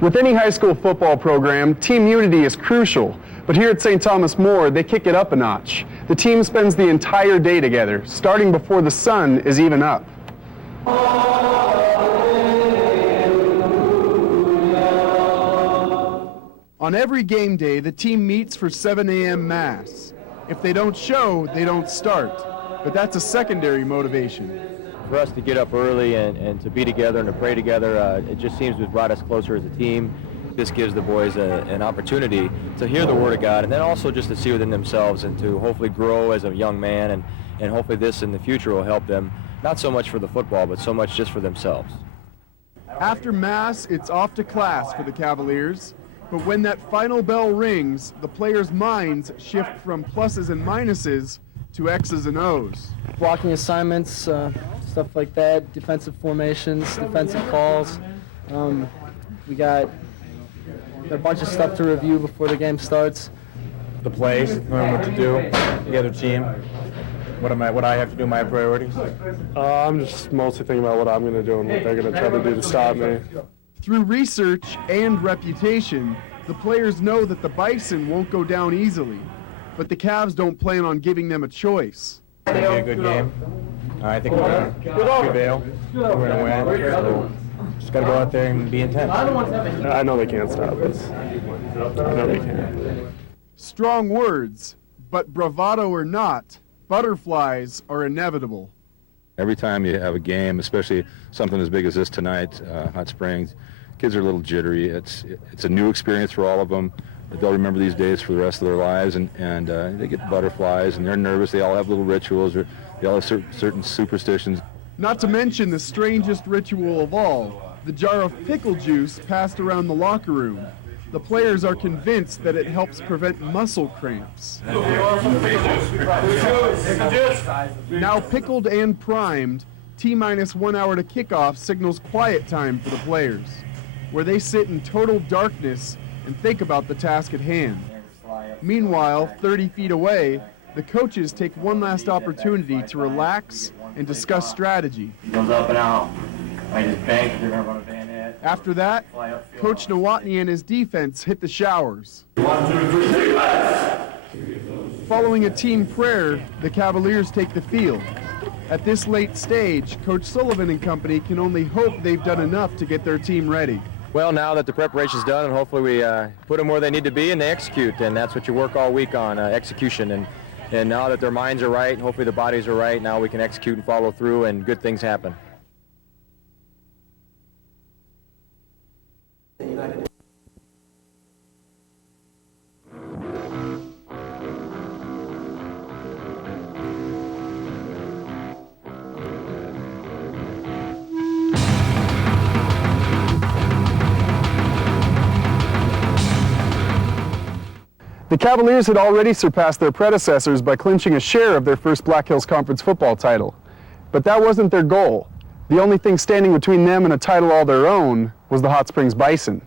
With any high school football program, team unity is crucial, but here at St. Thomas More, they kick it up a notch. The team spends the entire day together, starting before the sun is even up. On every game day, the team meets for 7 a.m. Mass. If they don't show, they don't start, but that's a secondary motivation. For us to get up early and to be together and to pray together, it just seems to have brought us closer as a team. This gives the boys an opportunity to hear the Word of God, and then also just to see within themselves and to hopefully grow as a young man, and hopefully this in the future will help them, not so much for the football, but so much just for themselves. After Mass, it's off to class for the Cavaliers, but when that final bell rings, the players' minds shift from pluses and minuses to X's and O's. Blocking assignments, stuff like that, defensive formations, defensive calls. We got a bunch of stuff to review before the game starts. The plays, knowing what to do, the other team, what I have to do, my priorities. I'm just mostly thinking about what I'm going to do and what they're going to try to do to stop me. Through research and reputation, the players know that the Bison won't go down easily, but the Cavs don't plan on giving them a choice. It's going to be a good game. I think we're going to prevail. We're going to win. So just got to go out there and be intense. I know they can't stop us. I know they can't. Strong words, but bravado or not, butterflies are inevitable. Every time you have a game, especially something as big as this tonight, Hot Springs, kids are a little jittery. It's a new experience for all of them. They'll remember these days for the rest of their lives, and they get butterflies, and they're nervous. They all have little rituals, or they all have certain superstitions. Not to mention the strangest ritual of all, the jar of pickle juice passed around the locker room. The players are convinced that it helps prevent muscle cramps. Now pickled and primed, T-minus 1 hour to kickoff signals quiet time for the players, where they sit in total darkness and think about the task at hand. Meanwhile, 30 feet away, the coaches take one last opportunity to relax and discuss strategy. Goes up and out. I just bank, they're going to run a bayonet. After that, Coach Nowotny and his defense hit the showers. 1, 2, 3, defense! Following a team prayer, the Cavaliers take the field. At this late stage, Coach Sullivan and company can only hope they've done enough to get their team ready. Well, now that the preparation's done, and hopefully we put them where they need to be and they execute, and that's what you work all week on, execution. And now that their minds are right, and hopefully the bodies are right, now we can execute and follow through, and good things happen. The Cavaliers had already surpassed their predecessors by clinching a share of their first Black Hills Conference football title. But that wasn't their goal. The only thing standing between them and a title all their own was the Hot Springs Bison.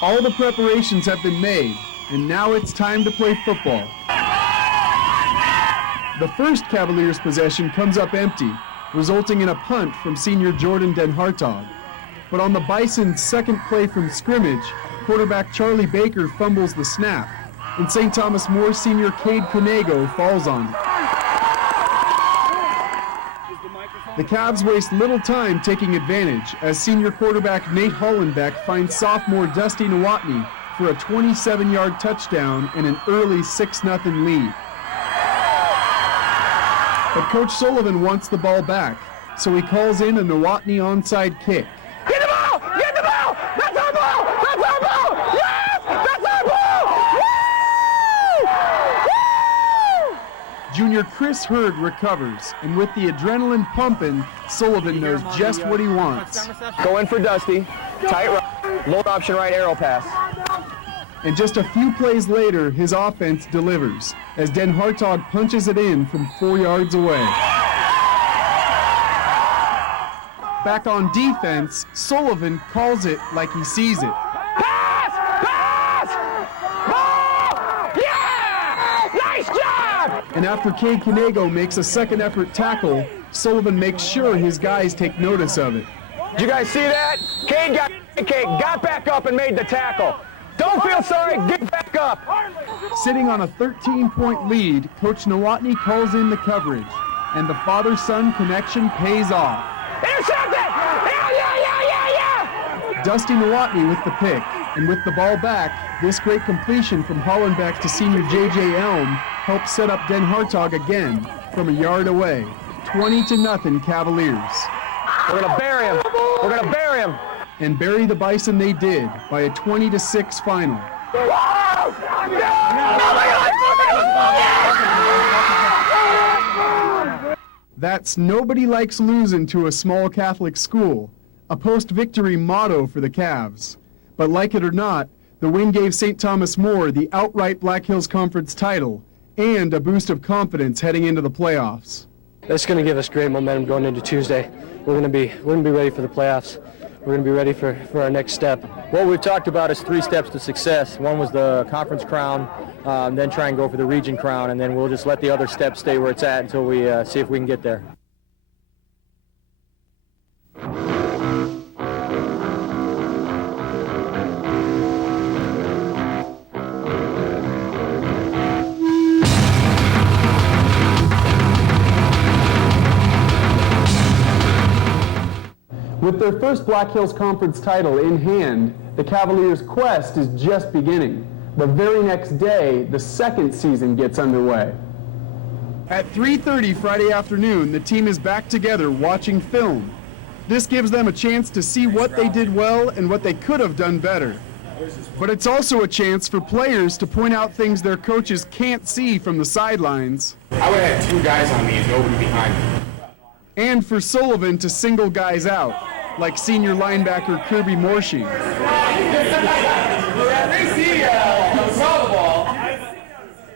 All the preparations have been made, and now it's time to play football. The first Cavaliers possession comes up empty, resulting in a punt from senior Jordan Den Hartog. But on the Bison's second play from scrimmage, quarterback Charlie Baker fumbles the snap, and St. Thomas More senior Cade Conego falls on it. The Cavs waste little time taking advantage as senior quarterback Nate Hollenbeck finds sophomore Dusty Nowotny for a 27-yard touchdown and an early 6-0 lead. But Coach Sullivan wants the ball back, so he calls in a Nowotny onside kick. Get the ball! Get the ball! That's our ball! That's our ball! Yes! That's our ball! Woo! Woo! Junior Chris Hurd recovers, and with the adrenaline pumping, Sullivan knows just what he wants. Go in for Dusty, tight right, load option right arrow pass. And just a few plays later, his offense delivers, as Den Hartog punches it in from 4 yards away. Back on defense, Sullivan calls it like he sees it. Pass! Pass! Ball! Yeah! Nice job! And after Cade Conego makes a second effort tackle, Sullivan makes sure his guys take notice of it. Did you guys see that? Cade got Okay, got back up and made the tackle. Don't feel sorry, get back up. Sitting on a 13-point lead, Coach Nowotny calls in the coverage, and the father-son connection pays off. Intercepted! Yeah! Dusty Nowotny with the pick, and with the ball back, this great completion from Hollenbeck to senior J.J. Elm helps set up Den Hartog again from a yard away. 20-0 Cavaliers. We're gonna bury him. We're gonna bury him. And bury the Bison they did by a 20-6 final. That's nobody likes losing to a small Catholic school, a post-victory motto for the Cavs. But like it or not, the win gave St. Thomas More the outright Black Hills Conference title and a boost of confidence heading into the playoffs. That's going to give us great momentum going into Tuesday. We're going to be ready for the playoffs. We're going to be ready for our next step. What we've talked about is 3 steps to success. One was the conference crown, then try and go for the region crown, and then we'll just let the other steps stay where it's at until we see if we can get there. With their first Black Hills Conference title in hand, the Cavaliers' quest is just beginning. The very next day, the second season gets underway. At 3:30 Friday afternoon, the team is back together watching film. This gives them a chance to see what they did well and what they could have done better. But it's also a chance for players to point out things their coaches can't see from the sidelines. I would have had 2 guys on me and nobody behind me. And for Sullivan to single guys out, like senior linebacker Kirby Morshey.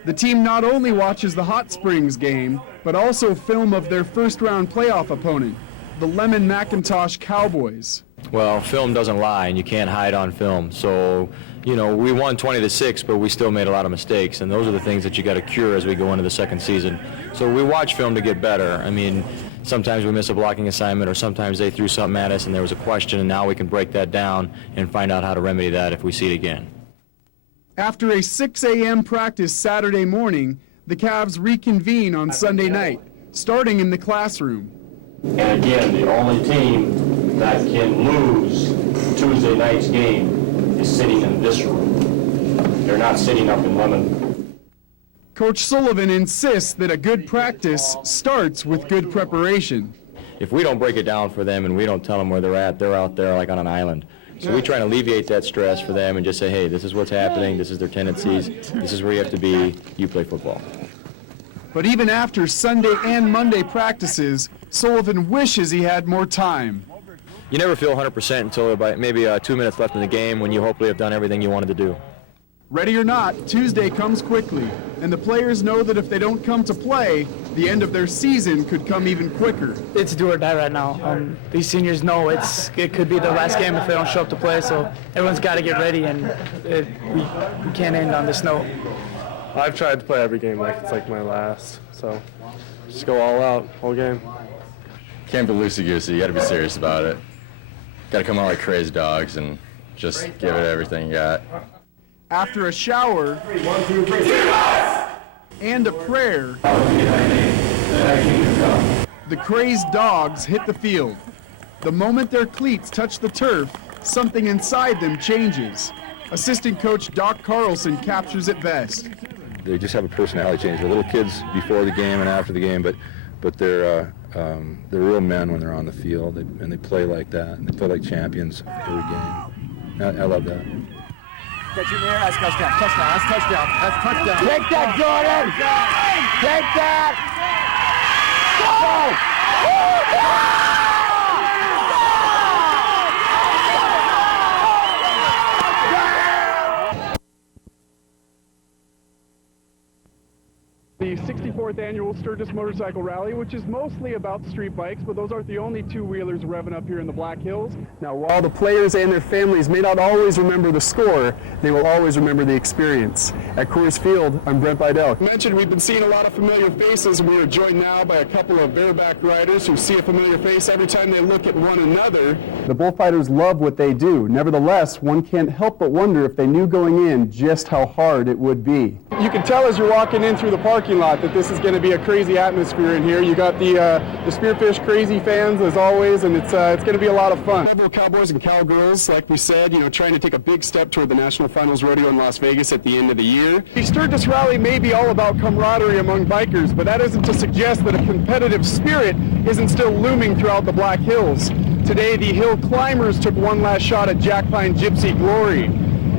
The team not only watches the Hot Springs game, but also film of their first-round playoff opponent, the Lemon Macintosh Cowboys. Well, film doesn't lie, and you can't hide on film. So, you know, we won 20-6, but we still made a lot of mistakes, and those are the things that you got to cure as we go into the second season. So we watch film to get better. I mean, sometimes we miss a blocking assignment, or sometimes they threw something at us and there was a question, and now we can break that down and find out how to remedy that if we see it again. After a 6 a.m. practice Saturday morning, the Cavs reconvene on Sunday night, starting in the classroom. And again, the only team that can lose Tuesday night's game is sitting in this room. They're not sitting up in Lemon. Coach Sullivan insists that a good practice starts with good preparation. If we don't break it down for them and we don't tell them where they're at, they're out there like on an island. So we try to alleviate that stress for them and just say, hey, this is what's happening, this is their tendencies, this is where you have to be, you play football. But even after Sunday and Monday practices, Sullivan wishes he had more time. You never feel 100% until about maybe 2 minutes left in the game when you hopefully have done everything you wanted to do. Ready or not, Tuesday comes quickly, and the players know that if they don't come to play, the end of their season could come even quicker. It's do or die right now. These seniors know it could be their last game if they don't show up to play, so everyone's got to get ready, and we can't end on this note. I've tried to play every game like it's like my last, so just go all out, whole game. Can't be loosey-goosey. You got to be serious about it. Got to come out like crazy dogs and just give it everything you got. After a shower and a prayer, the crazed dogs hit the field. The moment their cleats touch the turf, something inside them changes. Assistant coach Doc Carlson captures it best. They just have a personality change. They're little kids before the game and after the game, but they're real men when they're on the field, and they play like that. And they play like champions every game. I love that. That's touchdown. That's touchdown. Take that, Jordan. Take that. The 64 4th annual Sturgis Motorcycle Rally, which is mostly about street bikes, but those aren't the only two-wheelers revving up here in the Black Hills. Now, while the players and their families may not always remember the score, they will always remember the experience. At Coors Field, I'm Brent Bidell. Mentioned we've been seeing a lot of familiar faces, and we are joined now by a couple of bareback riders who see a familiar face every time they look at one another. The bullfighters love what they do. Nevertheless, one can't help but wonder if they knew going in just how hard it would be. You can tell as you're walking in through the parking lot that this is going to be a crazy atmosphere in here. You got the Spearfish crazy fans as always, and it's going to be a lot of fun. Several cowboys and cowgirls, like we said, trying to take a big step toward the National Finals Rodeo in Las Vegas at the end of the year. The Sturgis Rally may be all about camaraderie among bikers, but that isn't to suggest that a competitive spirit isn't still looming throughout the Black Hills. Today, the hill climbers took one last shot at Jack Pine Gypsy Glory.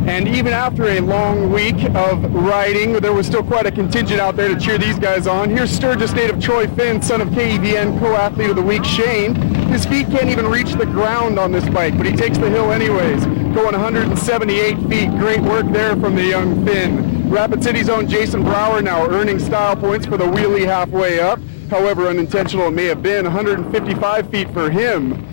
And even after a long week of riding, there was still quite a contingent out there to cheer these guys on. Here's Sturgis native Troy Finn, son of KEVN co-athlete of the week, Shane. His feet can't even reach the ground on this bike, but he takes the hill anyways, going 178 feet. Great work there from the young Finn. Rapid City's own Jason Brower now earning style points for the wheelie halfway up. However unintentional it may have been, 155 feet for him.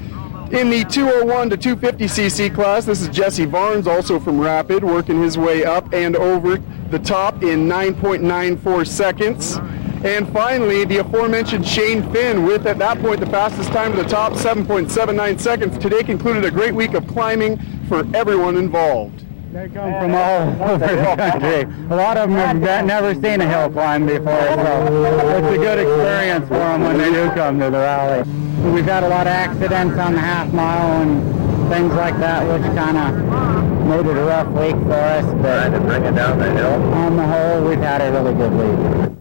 In the 201 to 250cc class, this is Jesse Varnes, also from Rapid, working his way up and over the top in 9.94 seconds. And finally, the aforementioned Shane Finn with, at that point, the fastest time to the top, 7.79 seconds. Today concluded a great week of climbing for everyone involved. They come from all over the country. A lot of them have never seen a hill climb before, so it's a good experience for them when they do come to the rally. We've had a lot of accidents on the half mile and things like that, which kind of made it a rough week for us. But trying to bring it down the hill. On the whole, we've had a really good week.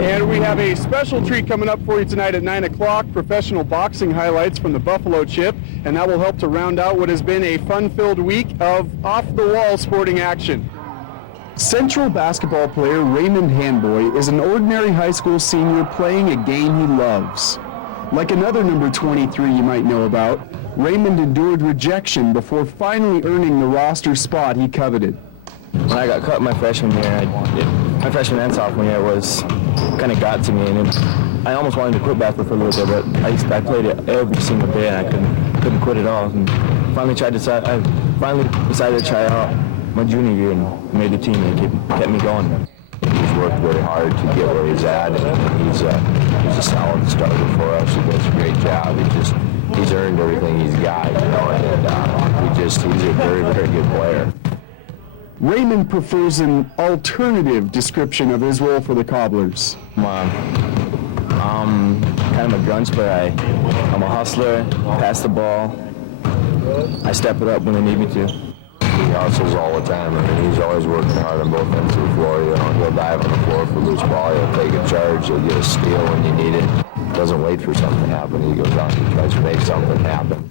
And we have a special treat coming up for you tonight at 9 o'clock, professional boxing highlights from the Buffalo Chip, and that will help to round out what has been a fun-filled week of off-the-wall sporting action. Central basketball player Raymond Handboy is an ordinary high school senior playing a game he loves. Like another number 23 you might know about, Raymond endured rejection before finally earning the roster spot he coveted. When I got cut my freshman year, my freshman and sophomore year was kind of got to me, and I almost wanted to quit basketball for a little bit, but I played it every single day, and I couldn't quit it all. And I finally decided to try out my junior year and made the team, and it kept me going. He's worked very hard to get where he's at, and he's a solid starter for us. He does a great job. He's earned everything he's got, and he's a very, very good player. Raymond prefers an alternative description of his role for the Cobblers. I'm kind of a grunge, but I'm a hustler, pass the ball. I step it up when they need me to. He hustles all the time. I mean, he's always working hard on both ends of the floor. He'll dive on the floor for loose ball. He'll take a charge. He'll get a steal when you need it. Doesn't wait for something to happen. He goes out and tries to make something happen.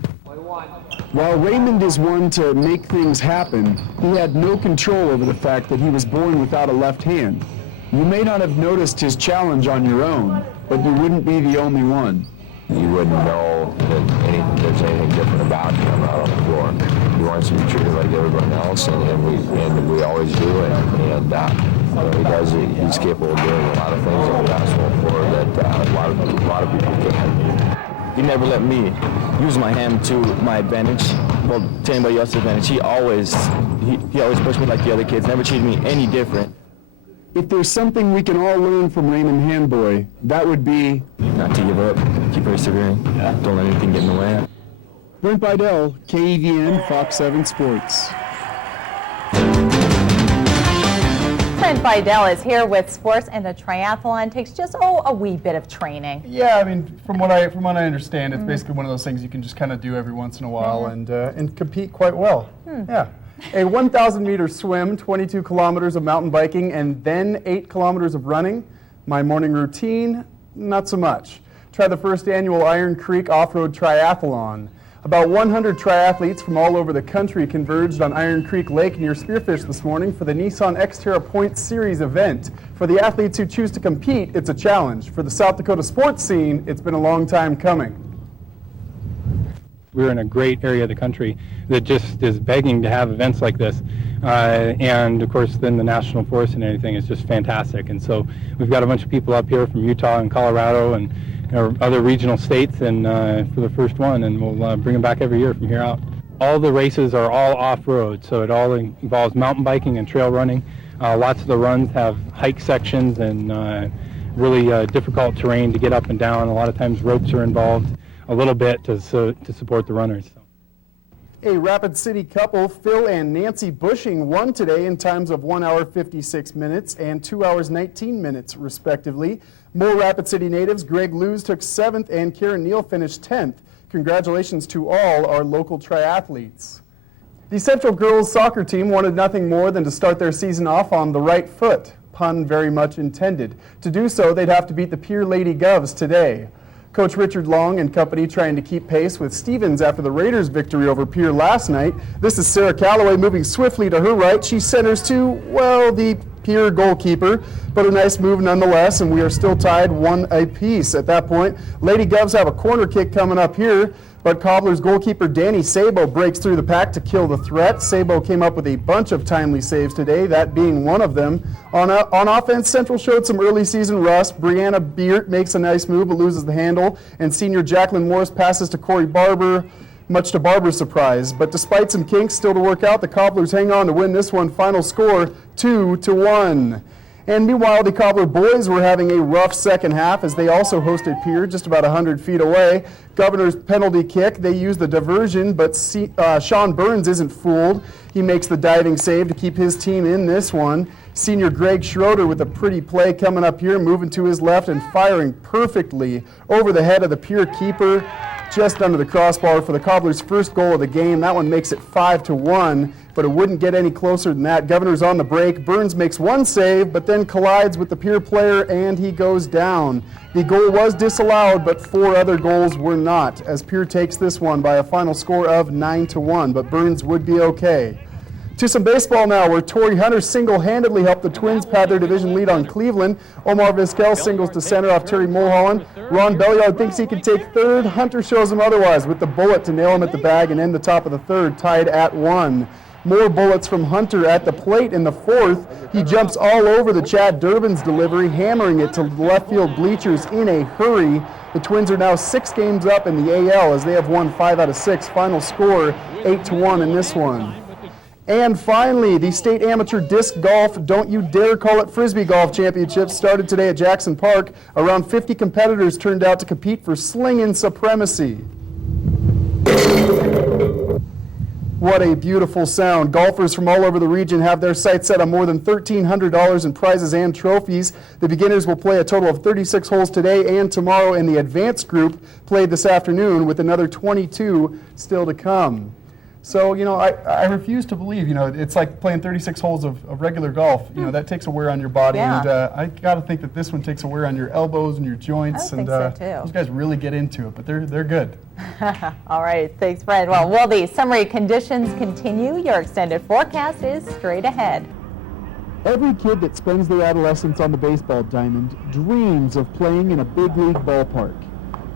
While Raymond is one to make things happen, he had no control over the fact that he was born without a left hand. You may not have noticed his challenge on your own, but you wouldn't be the only one. You wouldn't know that there's anything different about him out on the floor. He wants to be treated like everyone else, and we always do. And he does. He's capable of doing a lot of things on the basketball floor that a lot of people can't. He never let me use my hand to my advantage, well, to anybody else's advantage. He always pushed me like the other kids, never treated me any different. If there's something we can all learn from Raymond Handboy, that would be not to give up, keep persevering, don't let anything get in the way. Brent Bidell, KEVN, Fox 7 Sports. Brent Bidell is here with sports, and the triathlon takes just a wee bit of training. Yeah, I mean, from what I understand, it's basically one of those things you can just kind of do every once in a while and compete quite well. Yeah. A 1,000-meter swim, 22 kilometers of mountain biking, and then 8 kilometers of running. My morning routine, not so much. Try the first annual Iron Creek Off-Road Triathlon. About 100 triathletes from all over the country converged on Iron Creek Lake near Spearfish this morning for the Nissan Xterra Point Series event. For the athletes who choose to compete, it's a challenge. For the South Dakota sports scene, it's been a long time coming. We're in a great area of the country that just is begging to have events like this. And of course, then the national forest and everything is just fantastic. And so we've got a bunch of people up here from Utah and Colorado and other regional states, and for the first one, and we'll bring them back every year from here out. All the races are all off-road, so it all involves mountain biking and trail running. Lots of the runs have hike sections and really difficult terrain to get up and down. A lot of times ropes are involved a little bit to support the runners. A Rapid City couple, Phil and Nancy Bushing, won today in times of 1 hour 56 minutes and 2 hours 19 minutes, respectively. More Rapid City natives, Greg Lewis took 7th and Karen Neal finished 10th. Congratulations to all our local triathletes. The Central girls soccer team wanted nothing more than to start their season off on the right foot, pun very much intended. To do so, they'd have to beat the Pierre Lady Govs today. Coach Richard Long and company trying to keep pace with Stevens after the Raiders' victory over Pierre last night. This is Sarah Calloway moving swiftly to her right. She centers to, well, the Pierre goalkeeper, but a nice move nonetheless, and we are still tied 1 apiece at that point. Lady Govs have a corner kick coming up here, but Cobbler's goalkeeper Danny Sabo breaks through the pack to kill the threat. Sabo came up with a bunch of timely saves today, that being one of them. On offense, Central showed some early season rust. Brianna Beert makes a nice move but loses the handle, and senior Jacqueline Morris passes to Corey Barber, much to Barber's surprise. But despite some kinks still to work out, the Cobblers hang on to win this one. Final score 2-1. And meanwhile, the Cobbler boys were having a rough second half as they also hosted Pierre just about 100 feet away. Governor's penalty kick, they used the diversion, but Sean Burns isn't fooled. He makes the diving save to keep his team in this one. Senior Greg Schroeder with a pretty play coming up here, moving to his left and firing perfectly over the head of the Pierre keeper, just under the crossbar for the Cobblers' first goal of the game. That one makes it 5-1, but it wouldn't get any closer than that. Governor's on the break. Burns makes one save, but then collides with the Pierre player, and he goes down. The goal was disallowed, but 4 other goals were not, as Pierre takes this one by a final score of 9-1, but Burns would be okay. To some baseball now, where Torrey Hunter single-handedly helped the Twins pad their division lead on Cleveland. Omar Vizquel singles to center off Terry Mulholland. Ron Belliard thinks he can take third. Hunter shows him otherwise with the bullet to nail him at the bag and end the top of the third, tied at 1. More bullets from Hunter at the plate in the fourth. He jumps all over the Chad Durbin's delivery, hammering it to the left field bleachers in a hurry. The Twins are now 6 games up in the AL as they have won 5 out of 6. Final score 8-1 in this one. And finally, the State Amateur Disc Golf Don't You Dare Call It Frisbee Golf Championships started today at Jackson Park. Around 50 competitors turned out to compete for slinging supremacy. What a beautiful sound. Golfers from all over the region have their sights set on more than $1,300 in prizes and trophies. The beginners will play a total of 36 holes today and tomorrow, and the advanced group played this afternoon with another 22 still to come. So, you know, I refuse to believe, you know, it's like playing 36 holes of regular golf. You know, that takes a wear on your body. Yeah. And I got to think that this one takes a wear on your elbows and your joints. I would think so, too. Those guys really get into it, but they're good. All right, thanks, Fred. Well, will the summary conditions continue? Your extended forecast is straight ahead. Every kid that spends their adolescence on the baseball diamond dreams of playing in a big league ballpark.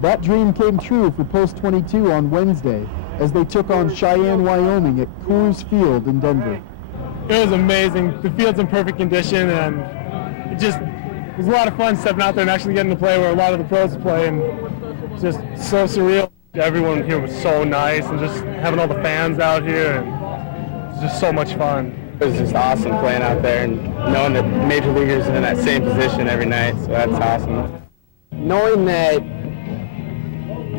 That dream came true for Post 22 on Wednesday, as they took on Cheyenne, Wyoming at Coors Field in Denver. It was amazing. The field's in perfect condition, and it was a lot of fun stepping out there and actually getting to play where a lot of the pros play, and just so surreal. Everyone here was so nice, and just having all the fans out here, and it's just so much fun. It was just awesome playing out there and knowing that major leaguers are in that same position every night, so that's awesome. Knowing that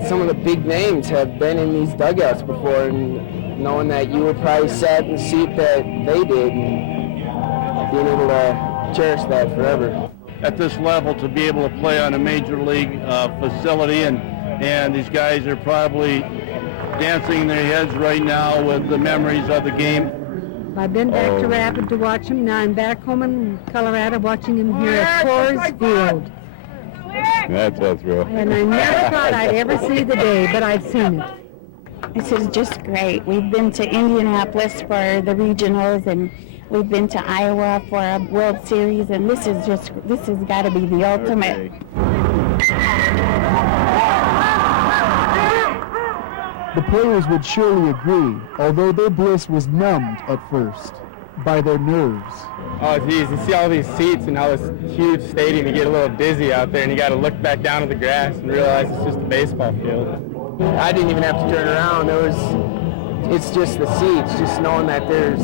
some of the big names have been in these dugouts before, and knowing that you were probably sat in the seat that they did, and being able to cherish that forever. At this level, to be able to play on a major league facility, and these guys are probably dancing their heads right now with the memories of the game. I've been back to Rapid to watch them. Now I'm back home in Colorado watching them here at Coors Field. That's a thrill. And I never thought I'd ever see the day, but I've seen it. This is just great. We've been to Indianapolis for the regionals, and we've been to Iowa for a World Series, and this has got to be the ultimate. The players would surely agree, although their bliss was numbed at first by their nerves. Oh, geez, you see all these seats and all this huge stadium, you get a little dizzy out there, and you got to look back down at the grass and realize it's just a baseball field. I didn't even have to turn around. It's just the seats, just knowing that there's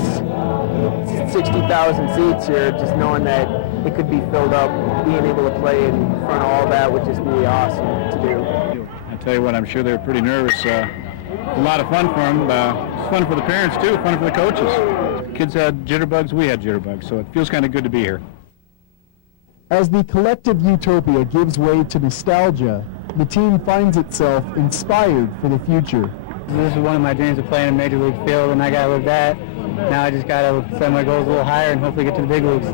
60,000 seats here, just knowing that it could be filled up, being able to play in front of all that would just be awesome to do. I tell you what, I'm sure they're pretty nervous. A lot of fun for them. It's fun for the parents too, fun for the coaches. Kids had jitterbugs, we had jitterbugs, so it feels kind of good to be here. As the collective utopia gives way to nostalgia, the team finds itself inspired for the future. This is one of my dreams of playing in Major League field, and I got to live that. Now I just got to set my goals a little higher and hopefully get to the big leagues.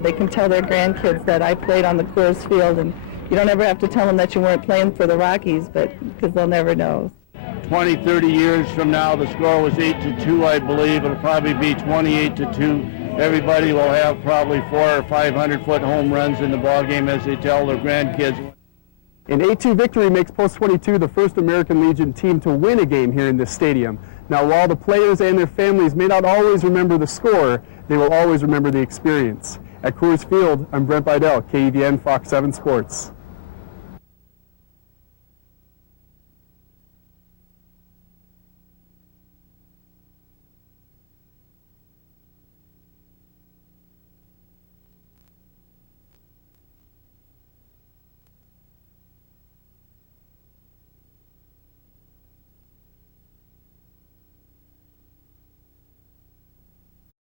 They can tell their grandkids that I played on the Coors Field, and you don't ever have to tell them that you weren't playing for the Rockies, but because they'll never know. 20, 30 years from now, the score was 8-2, I believe. It'll probably be 28-2. Everybody will have probably 400 or 500-foot home runs in the ballgame as they tell their grandkids. An 8-2 victory makes Post 22 the first American Legion team to win a game here in this stadium. Now, while the players and their families may not always remember the score, they will always remember the experience. At Coors Field, I'm Brent Bidell, KEVN Fox 7 Sports.